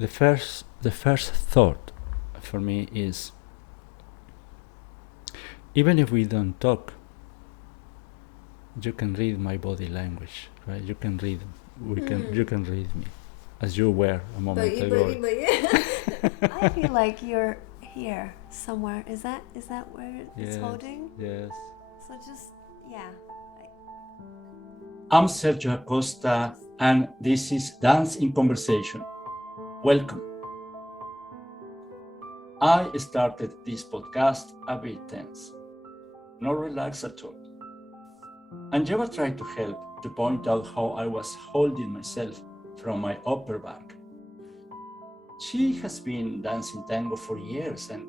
the first thought for me is, even if we don't talk, you can read my body language, right? You can read me, as you were a moment ago. But I feel like you're here somewhere. Is that where it's holding? Yes. So just, yeah. I'm Sergio Acosta, and this is Dance in Conversation. Welcome. I started this podcast a bit tense, not relaxed at all. Angela tried to help to point out how I was holding myself from my upper back. She has been dancing tango for years and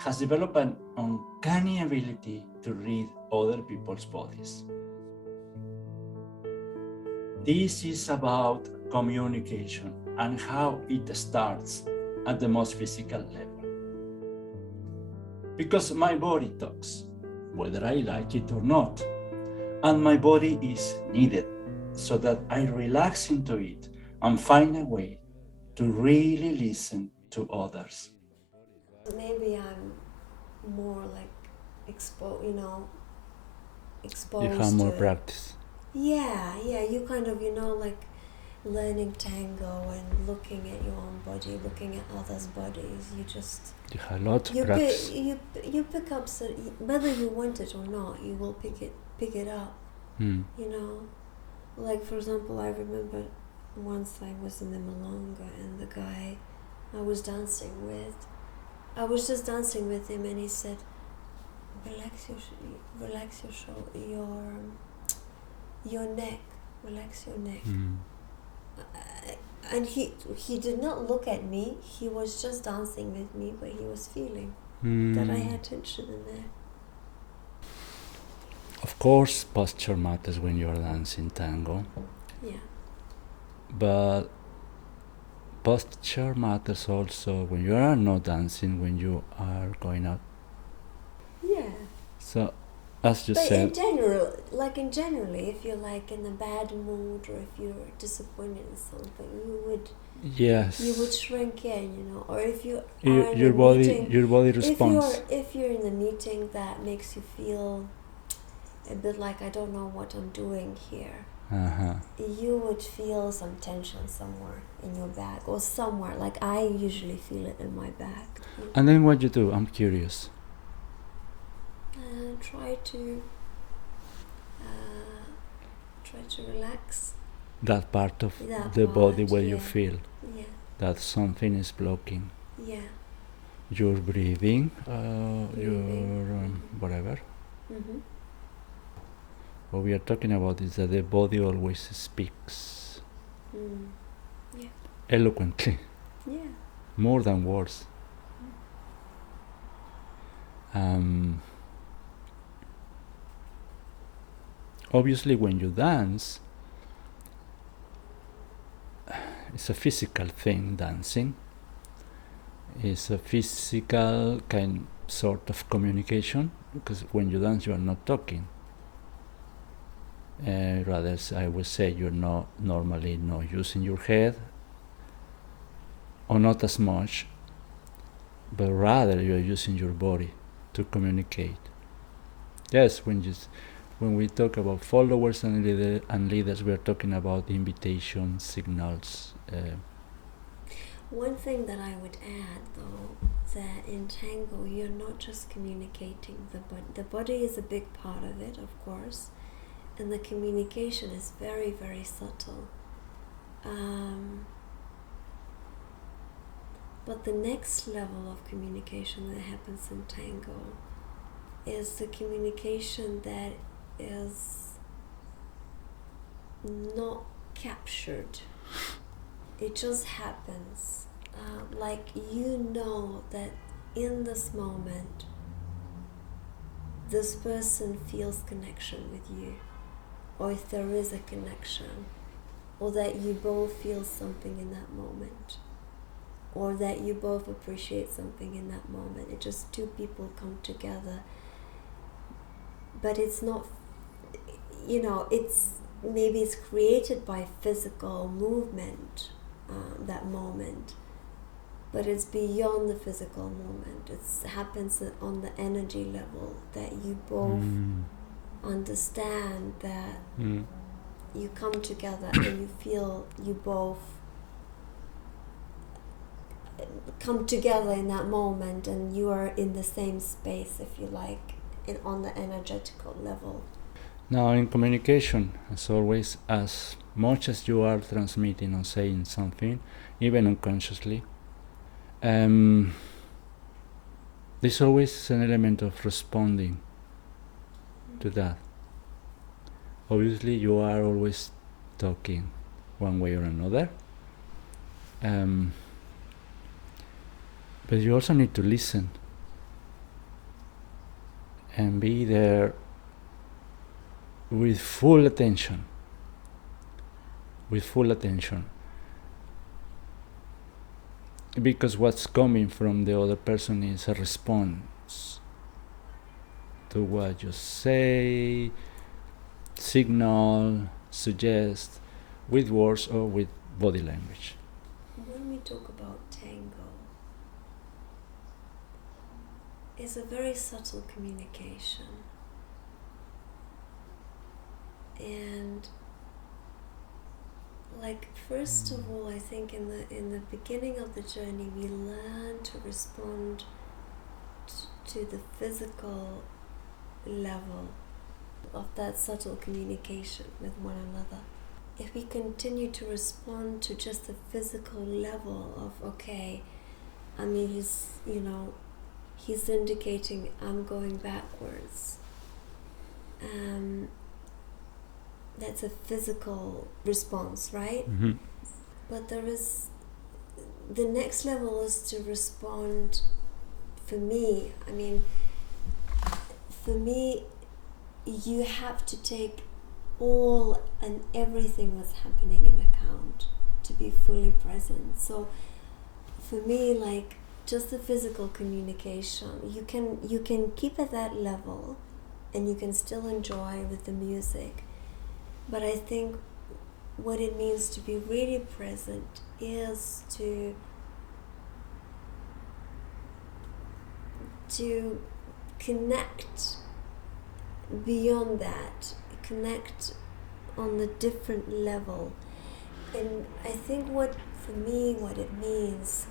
has developed an uncanny ability to read other people's bodies. This is about communication and how it starts at the most physical level. Because my body talks, whether I like it or not, and my body is needed so that I relax into it and find a way to really listen to others. Maybe I'm more like exposed You have more to practice. Yeah, you kind of, like learning tango and looking at your own body, looking at others' bodies. You have lots of practice. You pick up, whether you want it or not, you will pick it up. Like, for example, I remember once I was in the Malonga, and the guy I was just dancing with him, and he said, relax your neck, relax your neck. And he did not look at me, he was just dancing with me, but he was feeling that I had tension in there. Of course, posture matters when you are dancing tango. Yeah. But posture matters also when you are not dancing, when you are going out. Yeah. So, as you but said, in general, if you're like in a bad mood, or if you're disappointed in something, you would shrink in, or if you are your body responds. If you're in a meeting that makes you feel a bit like, I don't know what I'm doing here, you would feel some tension somewhere in your back, or somewhere. Like, I usually feel it in my back. And then what you do? I'm curious. Try to relax that part of the body where you feel Yeah. that something is blocking. Yeah. Your breathing, your whatever. What we are talking about is that the body always speaks Yeah. eloquently, Yeah. more than words. Obviously, when you dance, it's a physical thing. Dancing is a physical sort of communication, because when you dance, you are not talking. Rather, I would say you're not normally not using your head, or not as much, but rather you are using your body to communicate. Yes, when we talk about followers and leaders, we are talking about invitations, signals. One thing that I would add, though, that in tango you're not just communicating the body. The body is a big part of it, of course, and the communication is very, very subtle. But the next level of communication that happens in tango is the communication that is not captured. It just happens. Like, that in this moment, this person feels connection with you, or if there is a connection, or that you both feel something in that moment, or that you both appreciate something in that moment. It's just two people come together, but it's not, it's created by physical movement, that moment, but it's beyond the physical moment. It happens on the energy level, that you both understand that you come together and you feel you both come together in that moment, and you are in the same space, if you like, on the energetical level. Now, in communication, as always, as much as you are transmitting or saying something, even unconsciously, there's always an element of responding to that. Obviously, you are always talking one way or another, but you also need to listen and be there with full attention. Because what's coming from the other person is a response to what you say, signal, suggest, with words or with body language. When we talk about Tango, it's a very subtle communication. And first of all, I think in the beginning of the journey, we learn to respond to the physical level of that subtle communication with one another. If we continue to respond to just the physical level of, okay, I mean, he's indicating I'm going backwards. That's a physical response, right? Mm-hmm. But the next level is to respond. For me, you have to take all and everything that's happening in account to be fully present. So for me, just the physical communication, you can keep at that level and you can still enjoy with the music. But I think what it means to be really present is to connect beyond that, connect on the different level. And I think for me what it means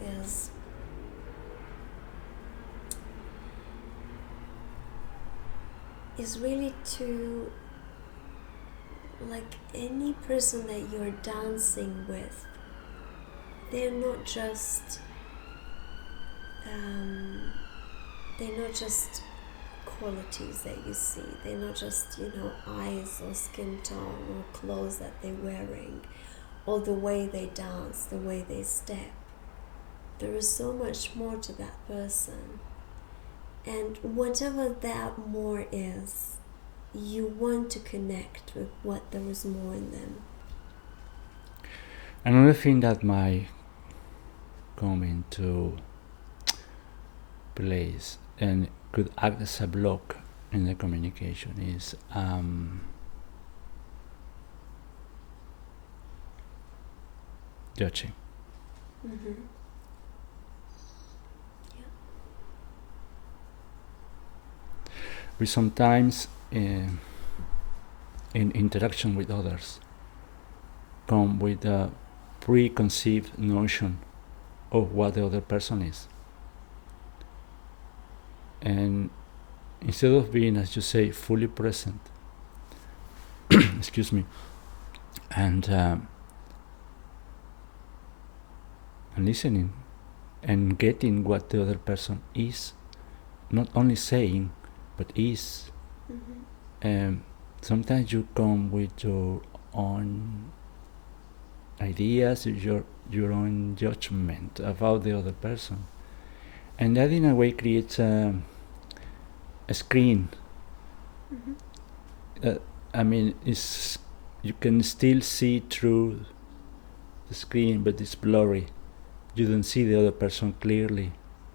is really to, any person that you're dancing with, they're not just qualities that you see. They're not just eyes or skin tone or clothes that they're wearing, or the way they dance, the way they step. There is so much more to that person, and whatever that more is, you want to connect with what there is more in them. Another thing that might come into place and could act as a block in the communication is judging. Mm-hmm. We sometimes in interaction with others come with a preconceived notion of what the other person is, and instead of being, as you say, fully present excuse me, and listening and getting what the other person is not only saying but is, sometimes you come with your own ideas, your own judgment about the other person, and that in a way creates a screen. You can still see through the screen, but it's blurry. You don't see the other person clearly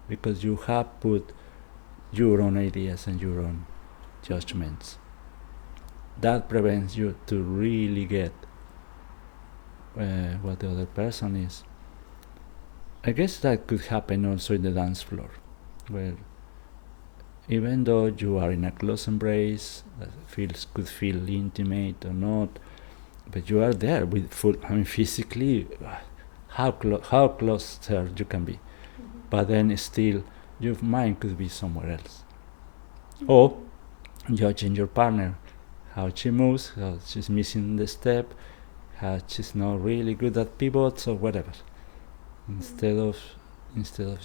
because you have put your own ideas and your own judgments. That prevents you to really get what the other person is. I guess that could happen also in the dance floor, where even though you are in a close embrace that could feel intimate or not, but you are there with full. I mean, physically, how closer you can be, Mm-hmm. but then still, your mind could be somewhere else, or judging your partner, how she moves, how she's missing the step, how she's not really good at pivots or whatever. Instead of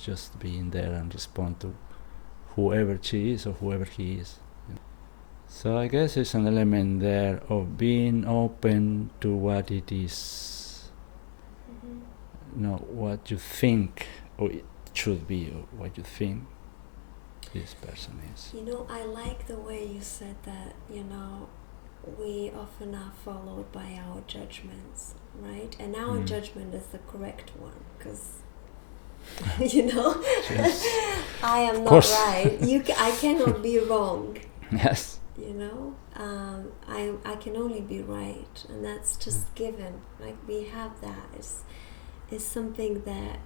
just being there and respond to whoever she is or whoever he is. So I guess there's an element there of being open to what it is, not what you think or it should be, or what you think this person is. You know, I like the way you said that, you know, we often are followed by our judgments, right? And our judgment is the correct one, because, you know, Yes. I am not right. I cannot be wrong. Yes. You know, I can only be right, and that's just given. Like, we have that. It's something that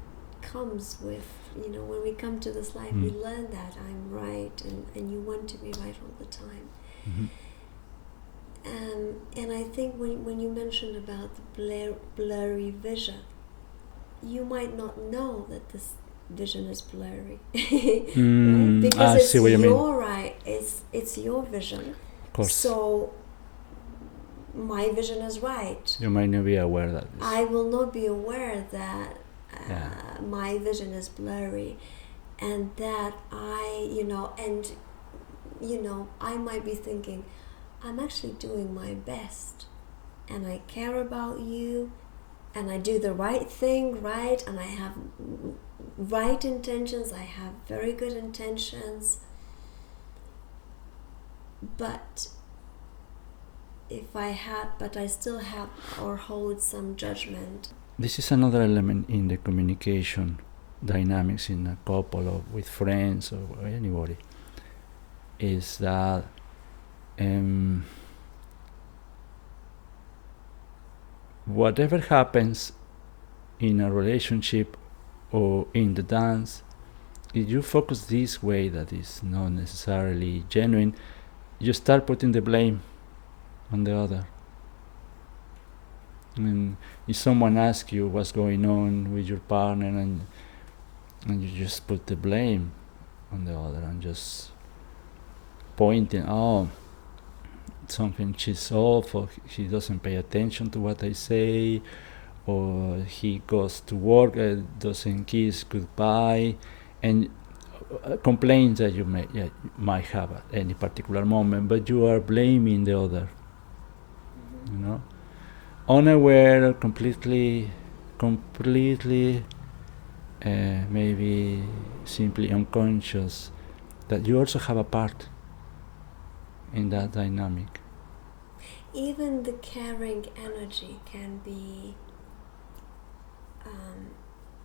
comes with, you know, when we come to this life, we learn that I'm right, and you want to be right all the time. Mm-hmm. And I think when you mentioned about the blurry vision, you might not know that this vision is blurry, right? Because it's your right. It's your vision. Of course. So my vision is right. You might not be aware that. I will not be aware that my vision is blurry, and that I might be thinking, I'm actually doing my best, and I care about you, and I do the right thing, right? And I have right intentions, I have very good intentions. But I still have or hold some judgment. This is another element in the communication dynamics in a couple or with friends or anybody, is that whatever happens in a relationship or in the dance, if you focus this way that is not necessarily genuine, you start putting the blame on the other. I mean, if someone asks you what's going on with your partner, and you just put the blame on the other and just pointing, something she's off, or he doesn't pay attention to what I say, or he goes to work, doesn't kiss goodbye, and complaints that you might have at any particular moment, but you are blaming the other, you know, unaware, completely, maybe simply unconscious that you also have a part in that dynamic. Even the caring energy can be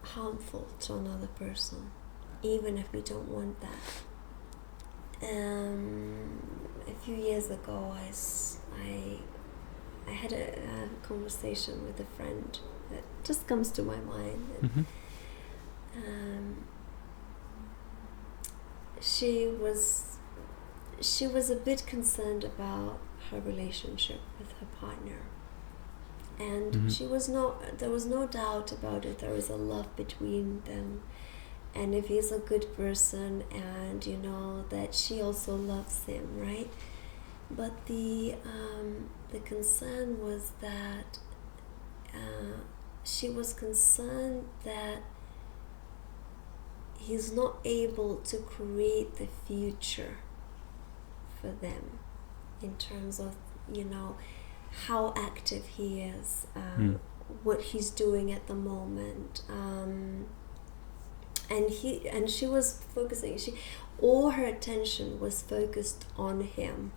harmful to another person, even if we don't want that. A few years ago, I had a conversation with a friend that just comes to my mind. And, she was a bit concerned about her relationship with her partner, and there was no doubt about it. There was a love between them, and if he's a good person, and you know that she also loves him, right? But the concern was that she was concerned that he's not able to create the future for them, in terms of, you know, how active he is, what he's doing at the moment, and she was focusing. All her attention was focused on him.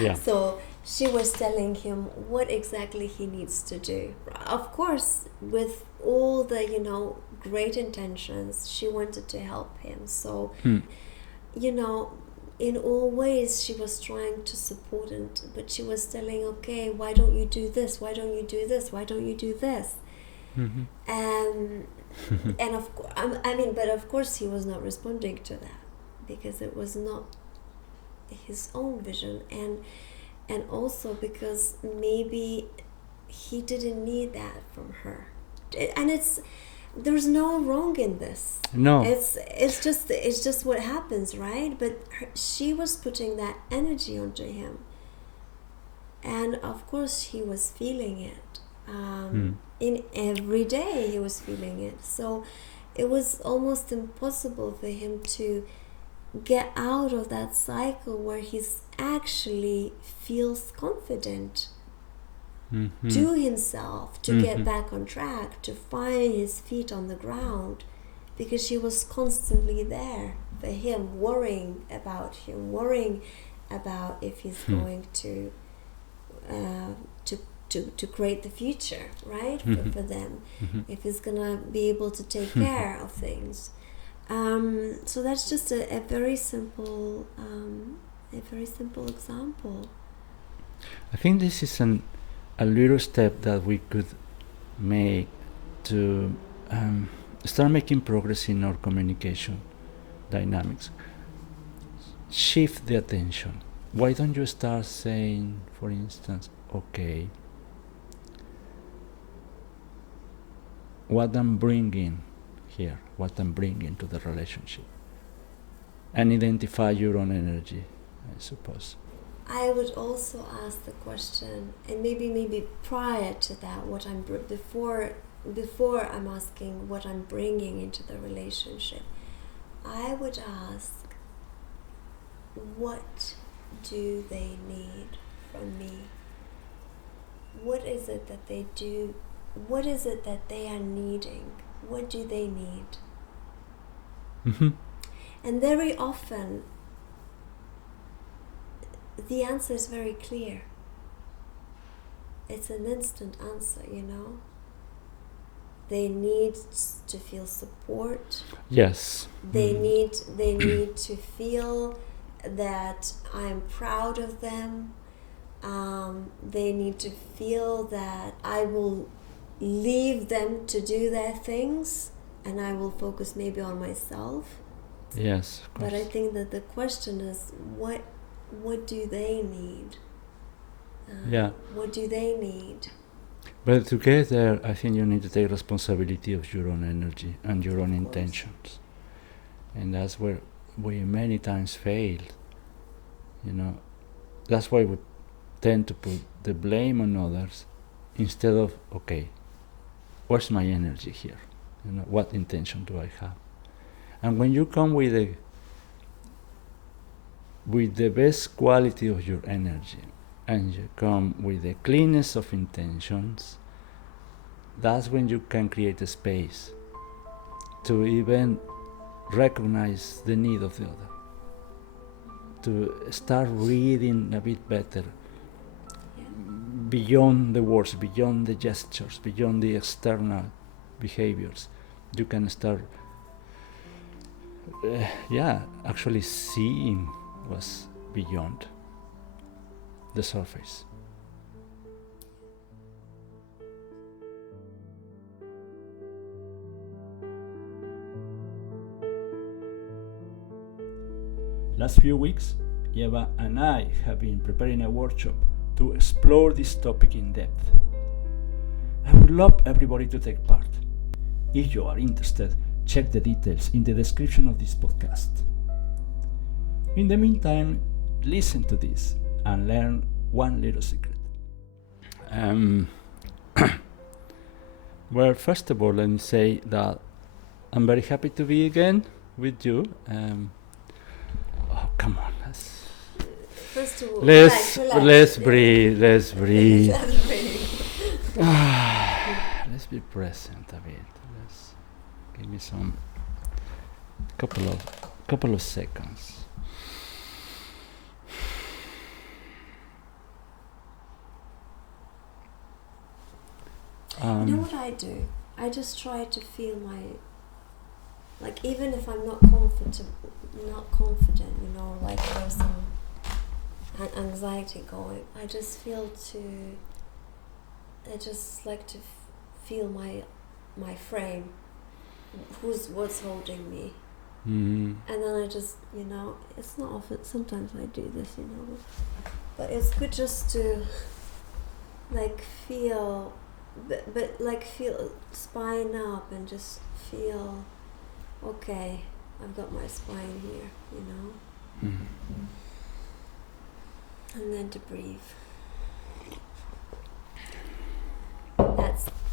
Yeah. So she was telling him what exactly he needs to do. Of course, with all the, you know, great intentions, she wanted to help him. So, you know, in all ways she was trying to support him, but she was telling, okay, why don't you do this? Why don't you do this? Why don't you do this? And but of course he was not responding to that because it was not his own vision, and also because maybe he didn't need that from her. And there's no wrong in this. No. It's just what happens, right? But she was putting that energy onto him, and of course he was feeling it. In every day he was feeling it. So it was almost impossible for him to get out of that cycle where he's actually feels confident to himself, to get back on track, to find his feet on the ground, because she was constantly there for him, worrying about if he's going to create the future, right, for them, if he's gonna be able to take care of things. So that's just a very simple example. I think this is a little step that we could make to start making progress in our communication dynamics. Shift the attention. Why don't you start saying, for instance, okay, what I'm bringing here, what I'm bringing to the relationship, and identify your own energy, I suppose. I would also ask the question, and maybe prior to that, before I'm asking what I'm bringing into the relationship, I would ask, what do they need from me? What is it that they do? What is it that they are needing? What do they need? And very often the answer is very clear. It's an instant answer, They need to feel support. Yes. They need to feel that I'm proud of them. They need to feel that I will leave them to do their things and I will focus maybe on myself. Yes, of course. But I think that the question is, what do they need? What do they need? But to get there, I think you need to take responsibility of your own energy and your own intentions. And that's where we many times fail. That's why we tend to put the blame on others instead of, okay, where's my energy here? What intention do I have? And when you come with the best quality of your energy, and you come with the cleanness of intentions, that's when you can create a space to even recognize the need of the other, to start reading a bit better, beyond the words, beyond the gestures, beyond the external behaviors. You can start actually seeing what's beyond the surface. Last few weeks, Eva and I have been preparing a workshop to explore this topic in depth. I would love everybody to take part. If you are interested, check the details in the description of this podcast. In the meantime, listen to this and learn one little secret. Well, first of all, let me say that I'm very happy to be again with you. Come on, first of all, let's breathe. Let's breathe. Let's be present a bit. Let's give me some couple of seconds. You know what I do? I just try to feel even if I'm not confident, like there's some anxiety going, I just like to feel my frame, what's holding me. Mm-hmm. And then I just, it's not often, sometimes I do this, but it's good just to like feel, but like feel spine up and just feel, okay, I've got my spine here, Mm-hmm. and then to breathe.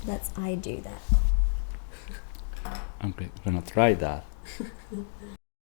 That's I do that. I'm gonna try that.